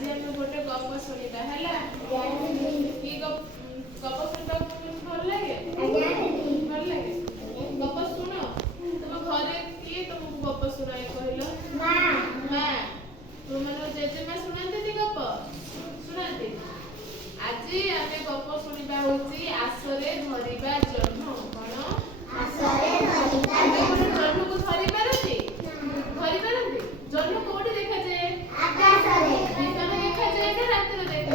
आज हम गोटे गप शुणा है कि गप शुणा भल लगे भल लगे गप शुण तुम घरे किए तुमको गप शुणाए कहल माँ तुम जेजेमा शुणाते गप शुणाते आज आम गप शुणा होची आसरे धरिबा जन्म कौन आसरे धरिबा जन्म को धरि पारती जन्म कोठी देखा जाए आकाशरे दिनरे देखा जाए ना रात्रि देखा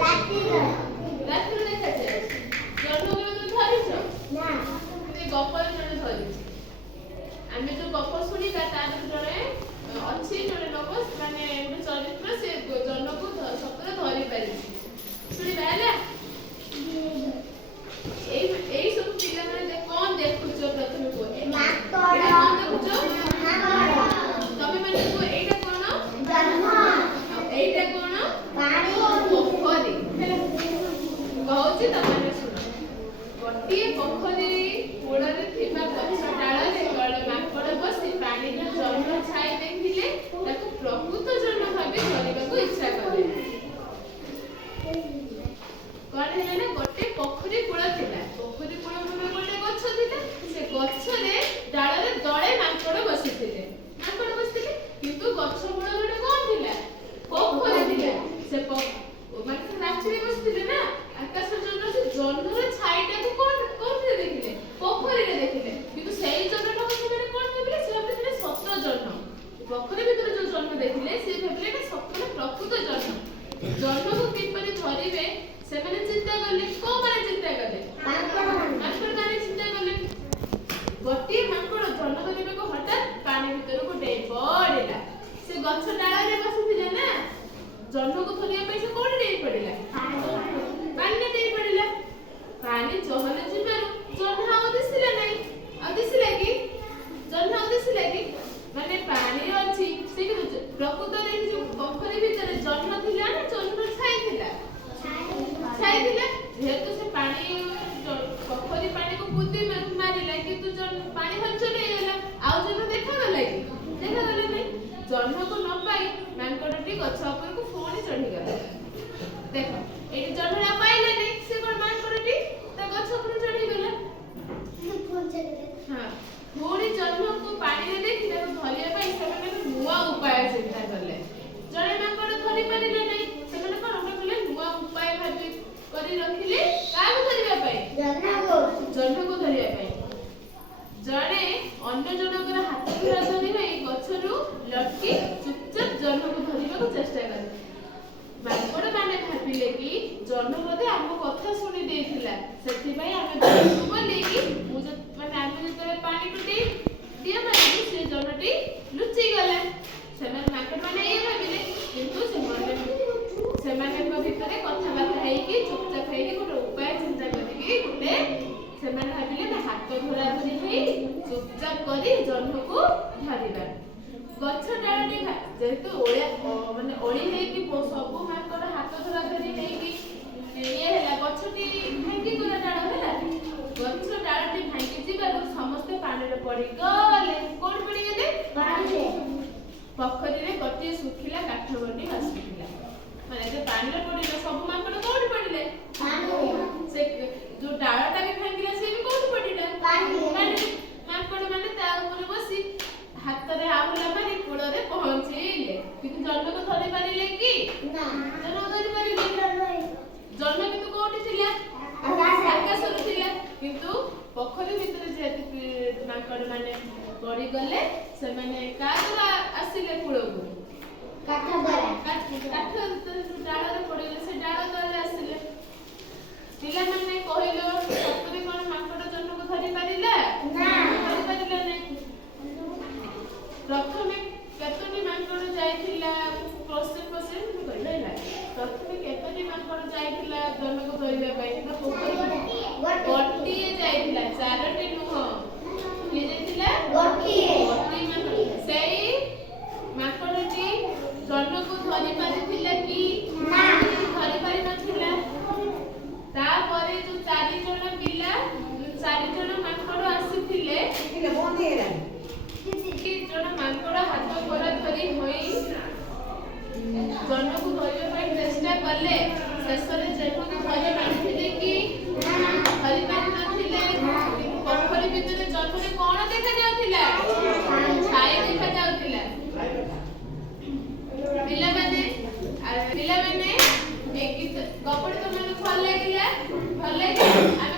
रात्रि देखा जाए जन्म को तो धरिछ ना ते गपर जने धरिछ आमे जो गप सुनिबा तार जने अछि जने लोक माने एक चरित्र से जन्म को सत्र धरि पारि सुनिबा हैला ए सब पिला माने कोन देखुछ प्रथम को माकड़ देखुछ तमे माने को एटा कोन जन्म एटा कोन पानी पोखरी कहूची तमे सुन गोटे पोखरी कूड़े थिबा गछ डाଳରେ गळे माकड़ बसी पानी रे जन्म छाई देखिले ताको प्रकृत जन्म भाबे କରିବାକୁ इच्छा कले कोन है ना गोटे पोखरी कूड़ थिला पोखरी कूड़ में गोटे गछ थिला से गछ रे डाଳରେ दळे माकड़ बसिथिले किंतु गछ मूल गोटे कोन थिला पोखरी थिला से माने रात्रि बसिथिले ना आकाश जन्म से जन्मर छाईटा को कोन रे देखिले पोखरी रे देखिले किंतु सेही जन्मटा को माने कोन भाबिले से भाबिले सत्य जन्म पोखरी भीतर जो जन्म देखिले से भाबिले कि सत्य प्रकृत जन्म जन्म को किपरि धरिबे से माने चिंता करले को माने चिंता करले माकड़ माने चिंता करले गोटे माकड़ जन्म करबे को हठात पानी भीतर को डे पड़िला से गछ डाळ रे बसिथिले ना जन्म को धरिया पे से कोन डे पड़िला पानी डे पड़िला पानी जहले जिबारु जन्म आ दिसिला नै आ दिसिला कि जन्म आ दिसिला कि माने पानी अछि से कि प्रकृत रे जो पोखरी भीतर जन्म थिला ना जन्म छाई थिला जेहेतु से पानी पोखरी पानी को बुद्धि मारिला कि तू पानी हल चले गेला आउ जन्म देखा गला कि देखा गला नै जन्म को न पाई मांकड़टी गछ ऊपर को फोनी चढ़ी गला देखो एटी जन्म ना पाइले नै से कोन मांकड़टी त गछ ऊपर चढ़ी गला हां फोनी जन्म को पानी रे देखिला तो धरिया पाई से माने नुवा उपाय चिंता करले जने मांकड़ धरि पारिले नै से माने कोन कले नुवा उपाय भाबी करी रखिले कागो धरिबा पाई जन्म को धरिबा पाई जने अन्य जनकर हाथ धरा धरि नै गछरु लटकी चुपचाप जन्म को धरिबा को चेष्टा करे मांकड़ माने भाबिले कि जन्म बोधे हम कथा सुनि देथिला सेति भाई हमें देखु बोले कि मुझे माने आमे जतरे पानी को दिया माने से जनटी लुचि गला सेमान मांकड़ माने ए भाबिले किंतु से माने को भितरे कथा बात है कि चुपचाप है कि गोटे उपाय चिंता करके गोटे से माने भाबिले ना हाथ धरा धरि है चुपचाप करी जन्म को धरिबा गछ डाळटी जेहेतु ओळिया माने ओळी है कि सब मांकड़ हाथ धरा धरि है कि ये हैला गछटी भांगी गला डाळ हैला गछ डाळटी भांगी जिबारु समस्त पानी रे पड़ी गले कोन पड़ी गेले पानी रे पोखरी रे गटी सुखिला काठ गटी आसीथिला माने जे पानी रे पड़िले सब मांकड़ कोन पड़िले पानी से जो डाळटा भी भांगिला से भी कोन पड़िला पानी मांकड़ माने ता ऊपर बसी हाथ रे आहुला माने कूड़ रे पहुंचीले किंतु जन्म को धरि पारिले कि ना जन्म धरि पारिले जन्म किंतु कोठी थिला आकाश रे थिला किंतु पोखरी भीतर जे मांकड़ माने पड़ी गले से माने कादरा आसीले कूड़ को काठ डाळ रे पड़िले से डाळ तले आसीले पिला माने कहिलो सतरे कोन मांकड़ जन्म को धरि पारिला ना धरि पारिले नै प्रथमे केतनी मांकड़ जायथिला क्वेश्चन कहला प्रथमे केतनी मांकड़ जायथिला जन्म को धरिबा पई ना पोखरी गोटिए जायथिला चारटी नुह के जायथिला गोटिए मांकड़ सेई मांकड़टी जन्म को धरि पारिथिला कि ना धरि पारि नथिला ता परे जो चारि जण पिला चारि जण मांकड़ आसीथिले बंद हेला कि जण मांकड़ हाथ गोड़ धरि होई जन्म को धरिबा पई ଗଲେ ଶେଷରେ ଜହ୍ନକୁ ଧରି ପାରିଥିଲେ କି ଧରି ପାରିନଥିଲେ। ପୋଖରୀ ଭିତରେ ଜହ୍ନରେ କଣ ଦେଖାଯାଉଥିଲା? ଛାଇ ଦେଖାଯାଉଥିଲା। ପିଲାମାନେ ଏ ଗୀତ ଗପଟି ତମମାନଙ୍କୁ ଭଲ ଲାଗିଲା? ଭଲ ଲାଗିଲା?